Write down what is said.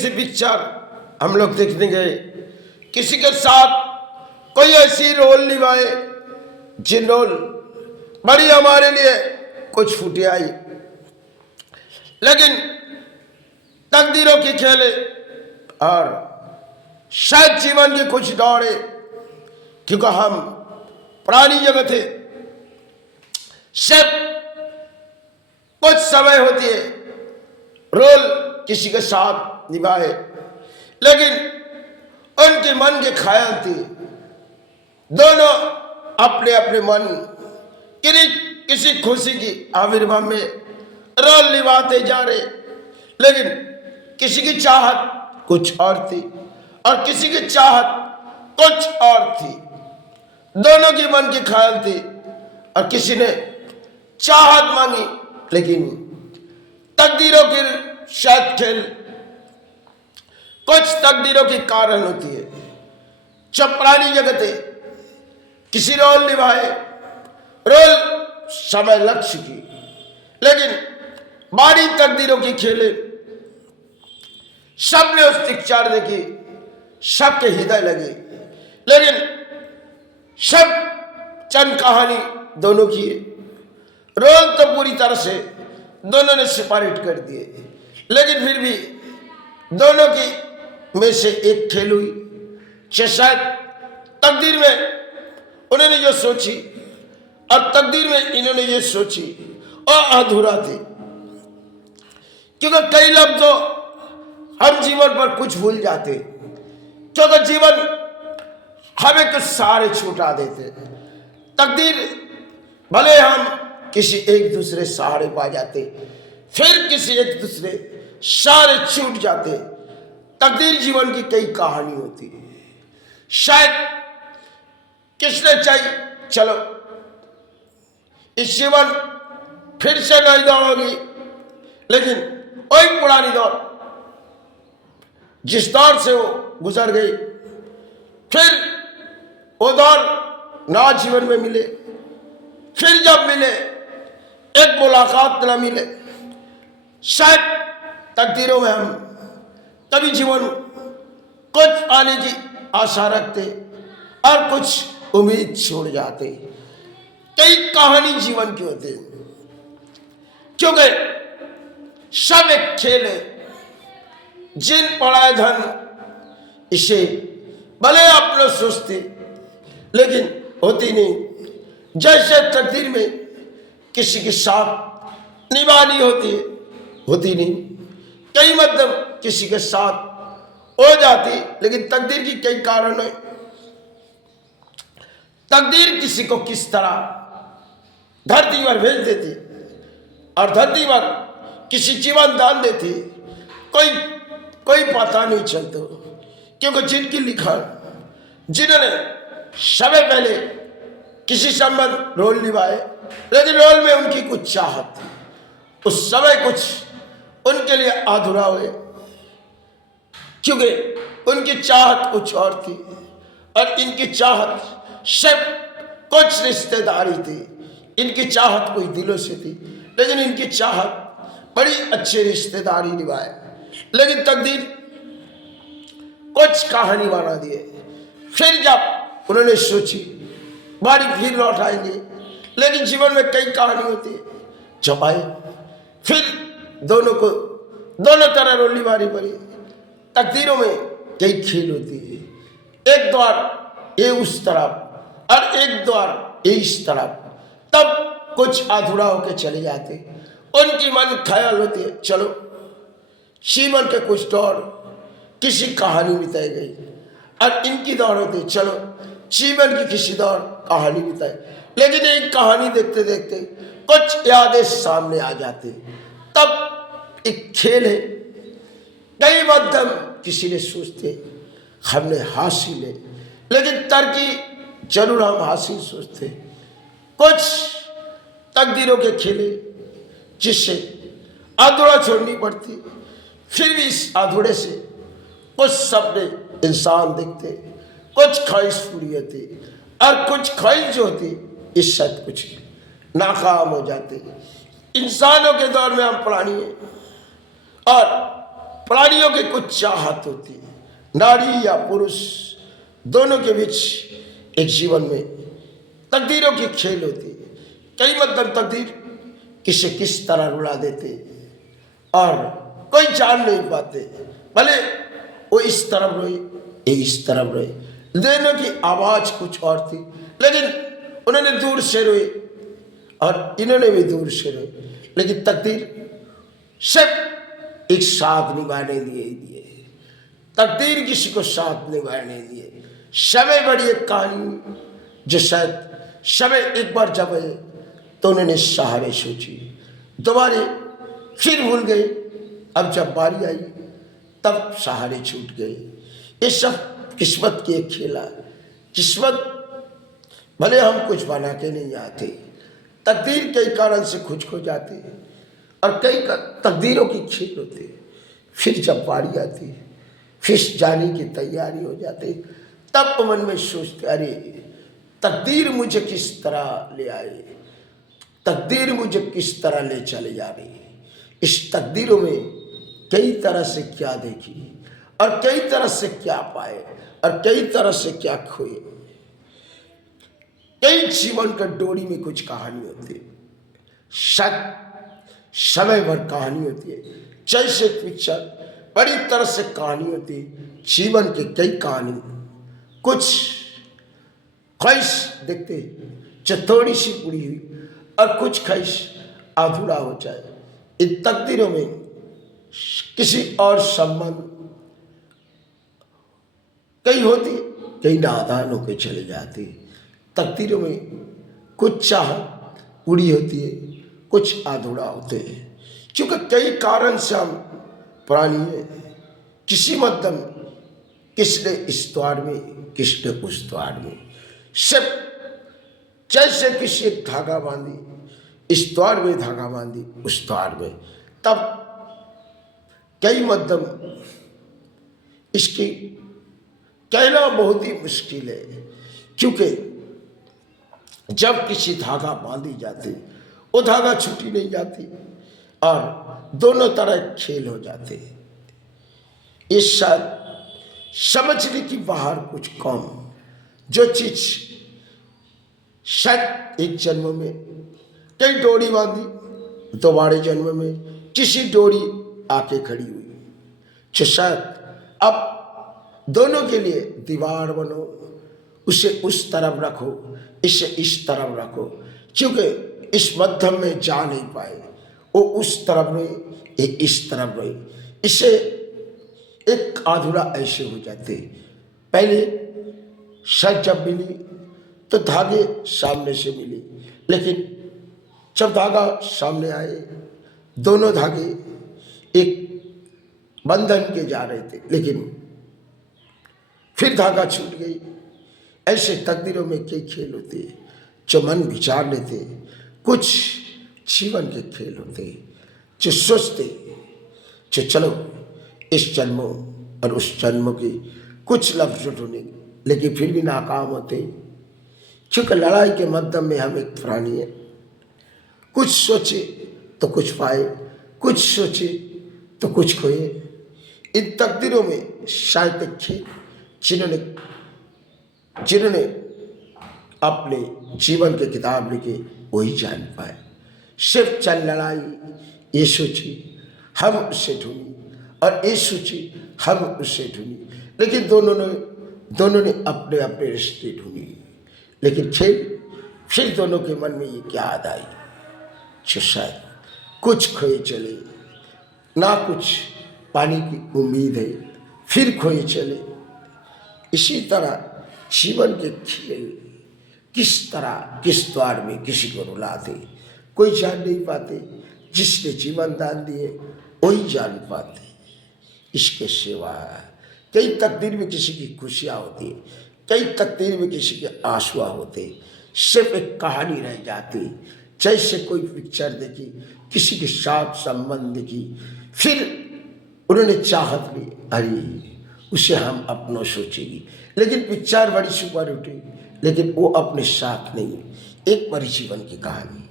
किसी पिक्चर हम लोग देखने गए, किसी के साथ कोई ऐसी रोल निभाए जिन रोल बड़ी हमारे लिए कुछ फूटे आई, लेकिन तकदीरों की खेले और शायद जीवन के कुछ दौड़े, क्योंकि हम पुरानी जगह थे, सिर्फ कुछ समय होती है रोल किसी के साथ निभाए, लेकिन उनके मन के ख्याल थे, दोनों अपने अपने मन किसी खुशी की आविर्भाव में रोल निभाते जा रहे, लेकिन किसी की चाहत कुछ और थी और किसी की चाहत कुछ और थी। दोनों के मन के ख्याल थे और किसी ने चाहत मांगी, लेकिन तकदीरों के शायद खेल, कुछ तकदीरों के कारण होती है। जब पुरानी जगह थे, किसी रोल निभाए, रोल समय लक्ष्य की, लेकिन बारी तकदीरों की खेले, सबने उस पिक्चर देखी, सबके हृदय लगे, लेकिन सब चंद कहानी दोनों की है। रोल तो पूरी तरह से दोनों ने सेपरेट कर दिए, लेकिन फिर भी दोनों की में से एक खेल हुई। शायद तकदीर में उन्होंने जो सोची और तकदीर में इन्होंने ये सोची और अधूरा थी, क्योंकि कई लोग तो हम जीवन पर कुछ भूल जाते, क्योंकि जीवन हमें कुछ सहारे छूटा देते। तकदीर भले हम किसी एक दूसरे सहारे पा जाते, फिर किसी एक दूसरे सहारे छूट जाते। तकदीर जीवन की कई कहानी होती है। शायद किसने चाहिए चलो इस जीवन फिर से नई दौड़ होगी, लेकिन वही पुरानी दौड़ जिस दौर से वो गुजर गई, फिर वो दौर ना जीवन में मिले, फिर जब मिले एक मुलाकात ना मिले। शायद तकदीरों में हम कभी जीवन कुछ आने की आशा रखते और कुछ उम्मीद छोड़ जाते। कई कहानी जीवन की होती है, क्योंकि सब एक खेल है। जिन पढ़ाए धन इसे भले आप लोग सोचते, लेकिन होती नहीं। जैसे तकदीर में किसी के साथ निभानी होती है, होती नहीं। कई मतलब किसी के साथ हो जाती, लेकिन तकदीर की कई कारण है। तकदीर किसी को किस तरह धरती पर भेज देती और धरती पर किसी जीवन दान देती, कोई पता नहीं चलता, क्योंकि जिनकी लिखन, जिन्होंने समय पहले किसी संबंध रोल निभाए, लेकिन रोल में उनकी कुछ चाहत थी, उस समय कुछ उनके लिए अधूरा हुए, क्योंकि उनकी चाहत कुछ और थी और इनकी चाहत सिर्फ कुछ रिश्तेदारी थी। इनकी चाहत कोई दिलों से थी, लेकिन इनकी चाहत बड़ी अच्छी रिश्तेदारी निभाए, लेकिन तकदीर कुछ कहानी बना दिए। फिर जब उन्होंने सोची बारी फिर लौट आएंगे, लेकिन जीवन में कई कहानी होती है। जब आए फिर दोनों तरह रोली बारी पड़ी। तकदीरों में कई खेल होती है, एक द्वार ये उस तरफ और एक द्वार ये इस तरफ, तब कुछ अधूरा होके चले जाते। उनकी मन ख्याल होती है चलो जीवन के कुछ दौर किसी कहानी बिताई गई, और इनकी दौड़ होती चलो जीवन की किसी दौर कहानी बिताई। लेकिन एक कहानी देखते देखते कुछ यादें सामने आ जाती, तब एक खेल है। कई मध्यम किसी ने सोचते हमने हासिल है, लेकिन तरकी जरूर हम हासिल सोचते। कुछ तकदीरों के खेले जिससे अधूरा छोड़नी पड़ती, फिर भी इस अधूरे से कुछ सपने इंसान देखते, कुछ ख्वाहिश पूरी होती और कुछ ख्वाहिश जो होती इस शायद कुछ नाकाम हो जाते। इंसानों के दौर में हम पुरानी हैं और प्राणियों की कुछ चाहत होती है, नारी या पुरुष दोनों के बीच एक जीवन में तकदीरों की खेल होती है। कई मतलब तकदीर किसे किस तरह रुला देते और कोई जान नहीं पाते, भले वो इस तरफ रोए ये इस तरफ रोए, दोनों की आवाज कुछ और थी, लेकिन उन्होंने दूर से रोए और इन्होंने भी दूर से रोए, लेकिन तकदीर सब एक साथ निभाने दिए। तकदीर किसी को साथ निभाने दिए। समय बड़ी एक कहानी जो शायद समय एक बार जब है तो उन्होंने सहारे सोची, दोबारे फिर भूल गए, अब जब बारी आई तब सहारे छूट गए। ये सब किस्मत की एक खेला। किस्मत भले हम कुछ बना के नहीं आते, तकदीर कई कारण से खुद खो जाती है और कई तकदीरों की खेल होती है। फिर जब बारी आती है, फिर जाने की तैयारी हो जाती, तब मन में सोचते अरे तकदीर मुझे किस तरह ले आए, तकदीर मुझे किस तरह ले चले जा रही है। इस तकदीरों में कई तरह से क्या देखी और कई तरह से क्या पाए और कई तरह से क्या खोए। कई जीवन का डोरी में कुछ कहानी होती है, समय भर कहानी होती है। जैसे पिक्चर बड़ी तरह से कहानी होती है, जीवन की कई कहानी, कुछ ख्वाहिश देखते जो थोड़ी सी पूरी हुई और कुछ ख्वाहिश अधूरा हो जाए। इन तकदीरों में किसी और संबंध कई होती, कई नादान होकर चले जाती। तकदीरों में कुछ चाह पूरी होती है, कुछ अधूरा होते हैं, क्योंकि कई कारण से हम प्राणी हैं। किसी मतलब किसने इस द्वार में, किसने उस द्वार में, सब जैसे किसी एक धागा बांधी, इस द्वार में धागा बांधी, उस द्वार में, तब कई मतलब इसकी कहना बहुत ही मुश्किल है, क्योंकि जब किसी धागा बांधी जाती वो धागा छूटी नहीं जाती और दोनों तरह खेल हो जाते। इस शायद समझने की बाहर कुछ कम, जो चीज शायद एक जन्म में कई डोरी बांधी, दोबारे जन्म में किसी डोरी आके खड़ी हुई, जो शायद अब दोनों के लिए दीवार बनो, उसे उस तरफ रखो, इसे इस तरफ रखो, क्योंकि इस मध्यम में जा नहीं पाए, वो उस तरफ रहे, ये इस तरफ रहे, इसे एक अधूरा ऐसे हो जाते। पहले शर्त जब मिली तो धागे सामने से मिली, लेकिन जब धागा सामने आए दोनों धागे एक बंधन के जा रहे थे, लेकिन फिर धागा छूट गई। ऐसे तकदीरों में कई खेल होते हैं जो मन विचार लेते, कुछ जीवन के खेल होते जो सोचते, जो चलो इस जन्म और उस जन्म की कुछ लफ्ज ढूंढेंगे, लेकिन फिर भी नाकाम होते, क्योंकि लड़ाई के मध्यम में हम एक प्राणी है। कुछ सोचे तो कुछ पाए, कुछ सोचे तो कुछ खोए। इन तकदीरों में शायद एक खेल जिन्होंने अपने जीवन के किताब लिखे वही जान पाए। सिर्फ चल लड़ाई ये सोची हम उससे ढूंढी और ये सोची हम उससे ढूंढी, लेकिन दोनों ने अपने अपने रिश्ते ढूंढी, लेकिन फिर दोनों के मन में ये क्या याद आई, जो शायद कुछ खोए चले, ना कुछ पानी की उम्मीद है, फिर खोए चले। इसी तरह जीवन के खेल किस तरह किस द्वार में किसी को रुलाते, कोई जान नहीं पाते। जिसने जीवन दान दिए वही जान पाते। इसके सिवा कई तकदीर में किसी की खुशियाँ होती है, कई तकदीर में किसी के आंसू होते, सिर्फ एक कहानी रह जाती। जैसे कोई पिक्चर देखी, किसी के साथ संबंध देखी, फिर उन्होंने चाहत ली, अरे उसे हम अपनों सोचेगी, लेकिन पिक्चर बड़ी सुपर उठी, लेकिन वो अपने साथ नहीं। एक परिजीवन की कहानी।